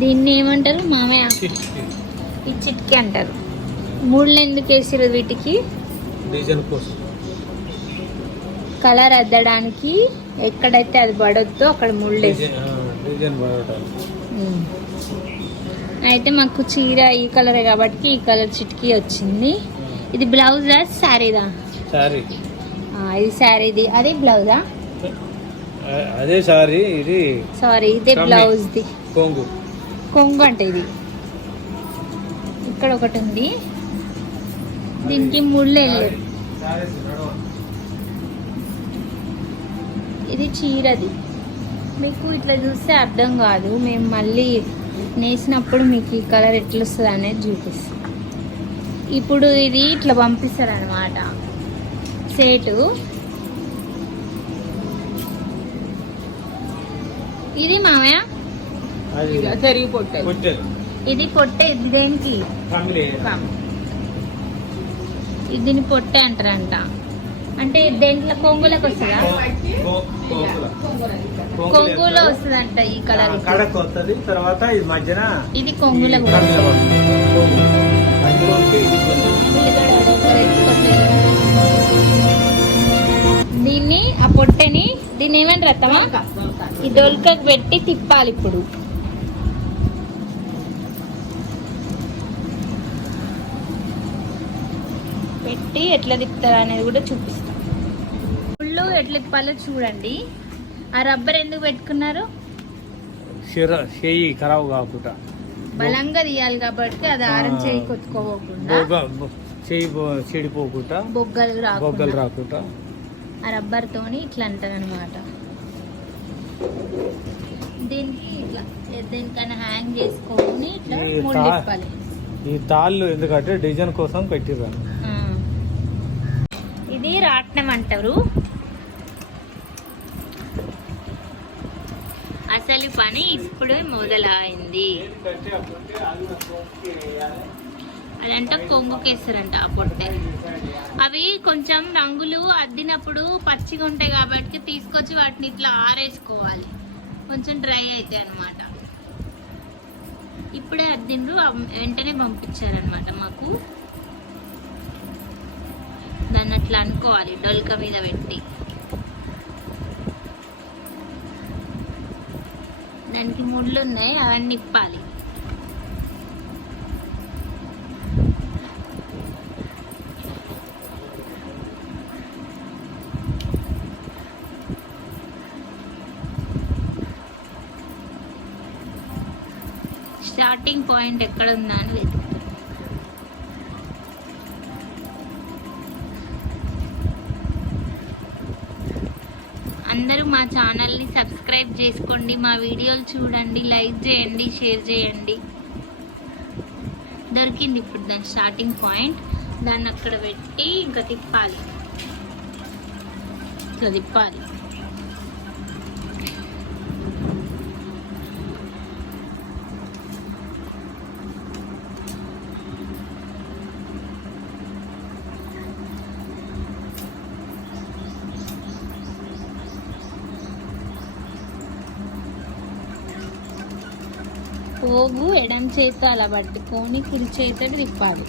దీన్ని ఏమంటారు మామయ్య? ఈ చిట్కి అంటారు. ముళ్ళు ఎందుకు వేసిరు వీటికి? కలర్ అద్దడానికి, ఎక్కడైతే అది పడొద్దో అక్కడ ముళ్ళు వేసి. అయితే మాకు చీర ఈ కలరే కాబట్టి ఈ కలర్ చిట్కి వచ్చింది. ఇది బ్లౌజా శారీదా? ఇది శారీది, అదే బ్లౌజా? అదే సారీ. ఇది సారీ, ఇదే బ్లౌజ్ ది. కొంగు కొంగు అంటే ఇది. ఇక్కడ ఒకటి ఉంది, దీనికి ముళ్ళు వెళ్ళలేదు. ఇది చీరది. మీకు ఇట్లా చూస్తే అర్థం కాదు, మేము మళ్ళీ నేసినప్పుడు మీకు ఈ కలర్ ఎట్లా వస్తుంది అనేది చూపిస్తాం. ఇప్పుడు ఇది ఇట్లా పంపిస్తారు అన్నమాట సేటు. ఇది మామయ్య ఇది పొట్టే. ఇది దేనికి? దీన్ని పొట్టే అంటారంట. అంటే దేంట్లో కొంగులకు వస్తుందా? కొంగులో వస్తుందంట ఈ కలర్. తర్వాత ఇది మధ్యన ఇది కొంగులకు. దీన్ని ఆ పొట్టెని దీన్ని ఏమంటారు అత్తమా? ఈ డొల్కకు పెట్టి తిప్పాలి. ఇప్పుడు పెట్టి ఎట్లా తిప్పుతారు అనేది కూడా చూపిస్తాం. ముళ్ళు ఎట్లా తిప్పాలో చూడండి. ఆ రబ్బర్ ఎందుకు పెట్టుకున్నారు? చెయ్యి ఖరాబ్ కాకుండా బలంగా తీయాలి కాబట్టి, అది ఆరం చేయి కొట్టుకోకుండా, చెయ్యి చెడిపోకుండా, బొగ్గలు రాకుండా ఆ రబ్బర్ తోని ఇట్లా అంటారు అనమాట. దీనికి ఇట్లా దేనికైనా హ్యాంగ్ చేసుకొని ఇట్లా ముళ్ళు తిప్పాలి. ఈ తాళ్ళు ఎందుకంటే డిజైన్ కోసం పెట్టిర్రు. ఇది రాట్నం అంటారు. అసలు పని ఇప్పుడే మొదలైంది. అదంతా కొంగుకేస్తారంట ఆ పొట్టే. అవి కొంచెం రంగులు అద్దినప్పుడు పచ్చిగా ఉంటాయి కాబట్టి తీసుకొచ్చి వాటిని ఇట్లా ఆరేసుకోవాలి, కొంచెం డ్రై అవుతాయి అన్నమాట. ఇప్పుడే అద్దిండ్రు, వెంటనే పంపించారనమాట మాకు. దాన్ని అట్లా అనుకోవాలి, డొల్క మీద పెట్టి. దానికి ముళ్ళు ఉన్నాయి, అవన్నీ ఇప్పాలి. స్టార్టింగ్ పాయింట్ ఎక్కడ ఉందా అని వెతుకుతాం. అందరూ మా ఛానల్ని సబ్స్క్రైబ్ చేసుకోండి, మా వీడియోలు చూడండి, లైక్ చేయండి, షేర్ చేయండి. దొరికింది ఇప్పుడు దాని స్టార్టింగ్ పాయింట్. దాన్ని అక్కడ పెట్టి ఇంకా తిప్పాలి, ఇట్లా తిప్పాలి. పోగు ఎడం చేత అలా పట్టుకొని కుడి చేత తిప్పాలి.